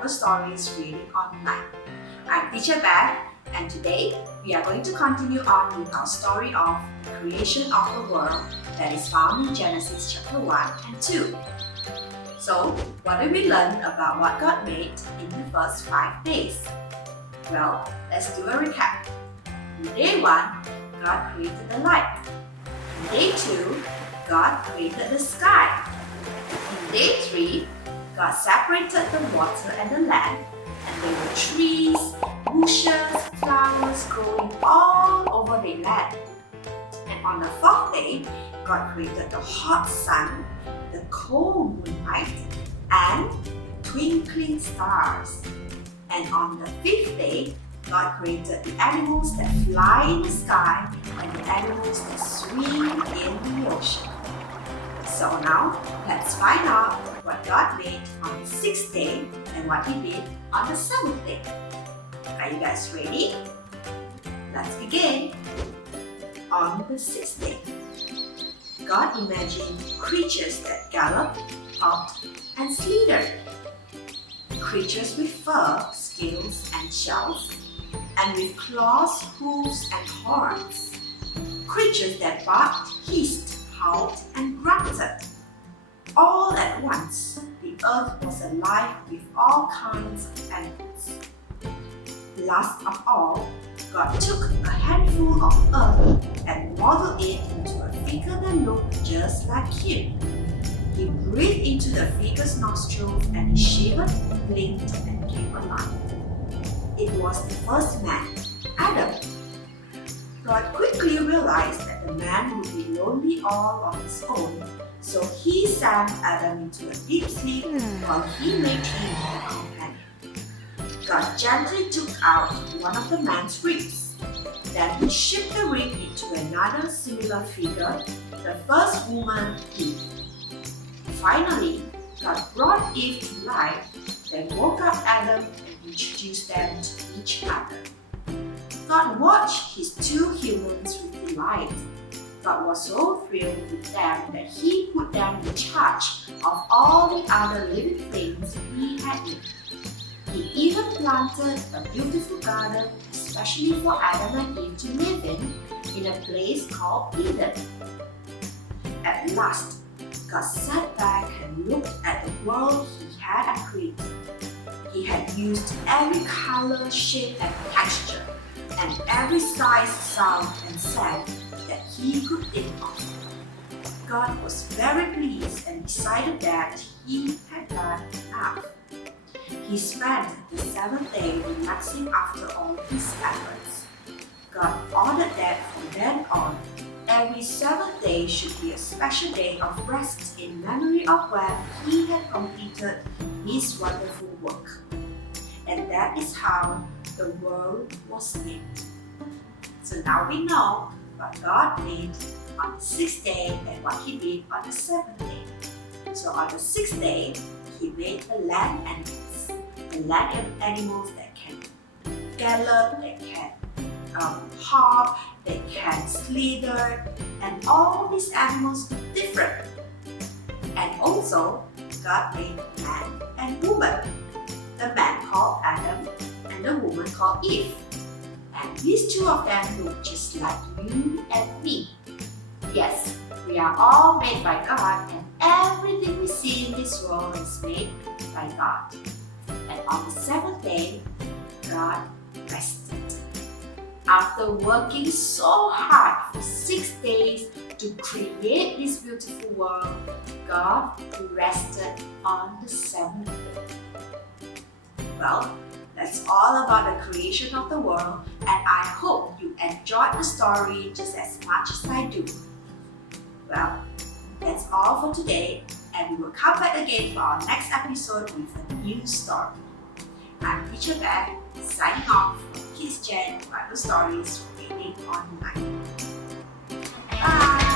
Bible Stories Reading Online. I'm Teacher Beth, and today we are going to continue on with our story of the creation of the world that is found in Genesis chapter 1 and 2. So, what did we learn about what God made in the first 5 days? Well, let's do a recap. In day 1, God created the light. In day 2, God created the sky. In day 3, God separated the water and the land, and there were trees, bushes, flowers growing all over the land. And on the 4th day, God created the hot sun, the cold moonlight, and twinkling stars. And on the 5th day, God created the animals that fly in the sky and the animals that swim in the ocean. So now, let's find out what God made on the 6th day and what He did on the 7th day. Are you guys ready? Let's begin. On the 6th day, God imagined creatures that galloped, hopped, and slithered. Creatures with fur, scales, and shells, and with claws, hooves, and horns. Creatures that barked, hissed, howled, and grunted. All at once, the earth was alive with all kinds of animals. Last of all, God took a handful of earth and modeled it into a figure that looked just like Him. He breathed into the figure's nostrils and it shivered, blinked, and came alive. It was the first man, Adam. God quickly realized that the man would be lonely all on his own, so He sang Adam into a deep sleep while He made him a companion. God gently took out one of the man's ribs. Then He shaped the rib into another similar figure, the first woman, Eve. Finally, God brought Eve to life, then woke up Adam and introduced them to each other. God watched His 2 humans with delight. God was so thrilled with them that He put them in charge of all the other living things He had made. He even planted a beautiful garden especially for Adam and Eve to live in a place called Eden. At last, God sat back and looked at the world He had created. He had used every color, shape, and texture, and every size, sound, and scent that He could think of. God was very pleased and decided that He had done enough. He spent the 7th day relaxing after all His efforts. God ordered that from then on, every 7th day should be a special day of rest in memory of when He had completed His wonderful work. And that is how the world was made. So now we know what God made on the 6th day and what He did on the 7th day. So on the 6th day, He made the land animals. The land animals that can gallop, that can hop, they can slither, and all these animals look different. And also, God made man and woman. The man called Adam and the woman called Eve. And these 2 of them look just like you and me. Yes, we are all made by God, and everything we see in this world is made by God. And on the 7th day, God rested. After working so hard for 6 days to create this beautiful world, God rested on the 7th day. Well, that's all about the creation of the world, and I hope you enjoyed the story just as much as I do. Well, that's all for today, and we will come back again for our next episode with a new story. I'm Teacher Beth, signing off from kidsgen Bible Stories Reading Online. Bye!